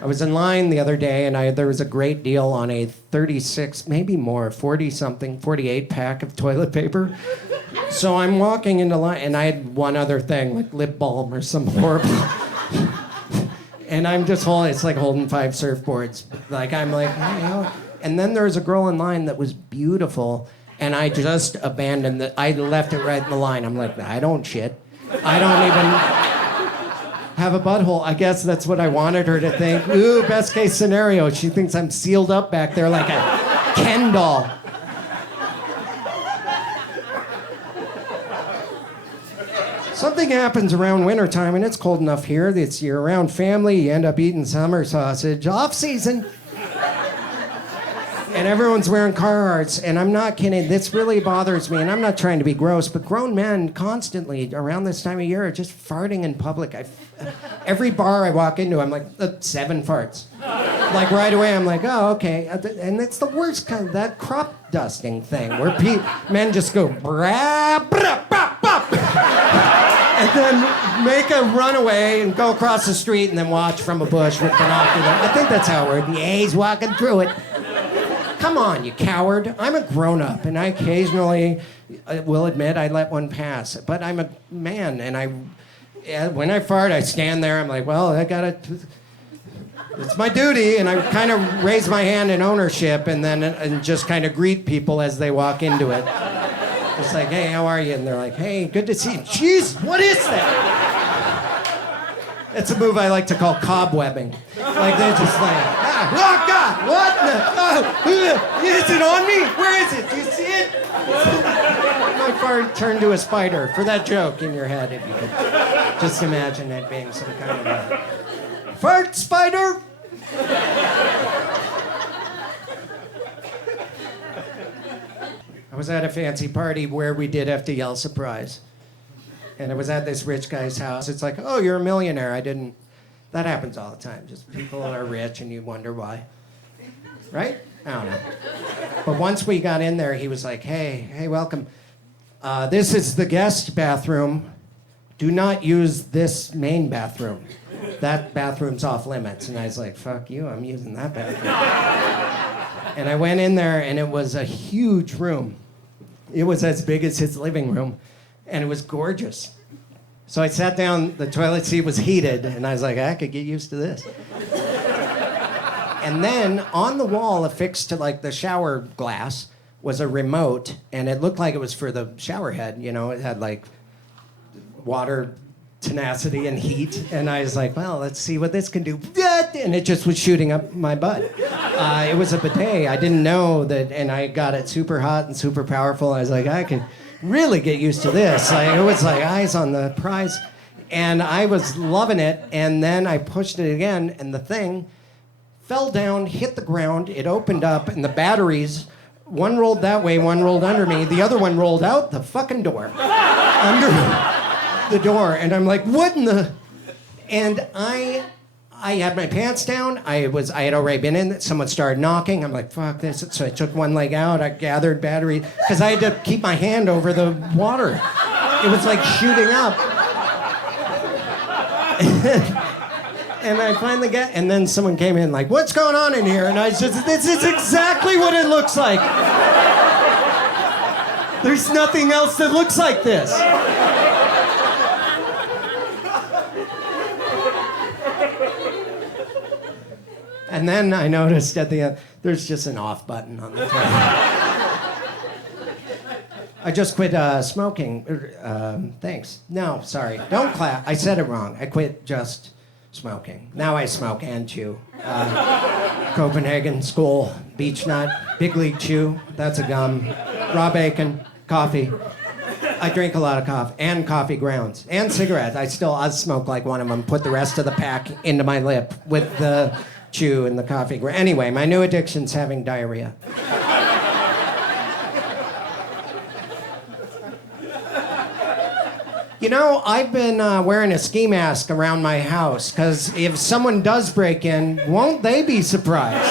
I was in line the other day, and there was a great deal on a 36, maybe more, 40-something, 48 pack of toilet paper. So I'm walking into line, and I had one other thing, like lip balm or some horrible... And I'm just holding, it's like holding 5 surfboards. Like, I'm like, hey, and then there was a girl in line that was beautiful, and I just abandoned it. I left it right in the line. I'm like, I don't shit. I don't even have a butthole. I guess that's what I wanted her to think. Ooh, best case scenario. She thinks I'm sealed up back there like a Ken doll. Something happens around wintertime, and it's cold enough here that you're around family, you end up eating summer sausage, off season. And everyone's wearing Carhartts, and I'm not kidding, this really bothers me, and I'm not trying to be gross, but grown men constantly around this time of year are just farting in public. Every bar I walk into, I'm like, 7 farts. Like right away, I'm like, oh, okay. And it's the worst kind of that crop dusting thing, where men just go, brah, brah, bop, bop. And then make a runaway and go across the street and then watch from a bush with binoculars. I think that's how it works. Yeah, he's walking through it. Come on, you coward. I'm a grown-up, and I occasionally will admit I let one pass. But I'm a man, and when I fart, I stand there. I'm like, well, it's my duty, and I kind of raise my hand in ownership and just kind of greet people as they walk into it. It's like, hey, how are you? And they're like, hey, good to see you. Jeez, what is that? It's a move I like to call cobwebbing. Like, they're just like, oh, God, what is it on me? Where is it? Do you see it? My fart turned to a spider for that joke in your head, if you could just imagine it being some kind of a fart spider. I was at a fancy party where we did have to yell surprise. And it was at this rich guy's house. It's like, oh, you're a millionaire. I didn't. That happens all the time. Just people are rich and you wonder why. Right? I don't know. But once we got in there, he was like, hey, welcome. This is the guest bathroom. Do not use this main bathroom. That bathroom's off limits. And I was like, fuck you, I'm using that bathroom. And I went in there, and it was a huge room. It was as big as his living room, and it was gorgeous. So I sat down, the toilet seat was heated, and I was like, I could get used to this. And then on the wall, affixed to like the shower glass, was a remote, and it looked like it was for the shower head. You know, it had like water tenacity and heat, and I was like, well, let's see what this can do. And it just was shooting up my butt. It was a bidet. I didn't know that, and I got it super hot and super powerful. I was like, I could really get used to this. Like, it was like eyes on the prize, and I was loving it. And then I pushed it again, and the thing fell down, hit the ground. It opened up, and the batteries, one rolled that way, one rolled under me. The other one rolled out the fucking door. Under the door, and I'm like, what in the... And I had my pants down. I had already been in it. Someone started knocking. I'm like, fuck this. So I took one leg out. I gathered battery, because I had to keep my hand over the water. It was like shooting up. And I finally and then someone came in like, what's going on in here? And I said, this is exactly what it looks like. There's nothing else that looks like this. And then I noticed at the end, there's just an off button on the toilet. I just quit smoking. Thanks. No, sorry. Don't clap. I said it wrong. I quit just smoking. Now I smoke and chew. Copenhagen, Skoal, Beech Nut, Big League Chew. That's a gum. Raw bacon, coffee. I drink a lot of coffee, and coffee grounds, and cigarettes. I'll smoke like one of them, put the rest of the pack into my lip with the chew and the coffee. Anyway, my new addiction's having diarrhea. You know, I've been wearing a ski mask around my house, because if someone does break in, won't they be surprised?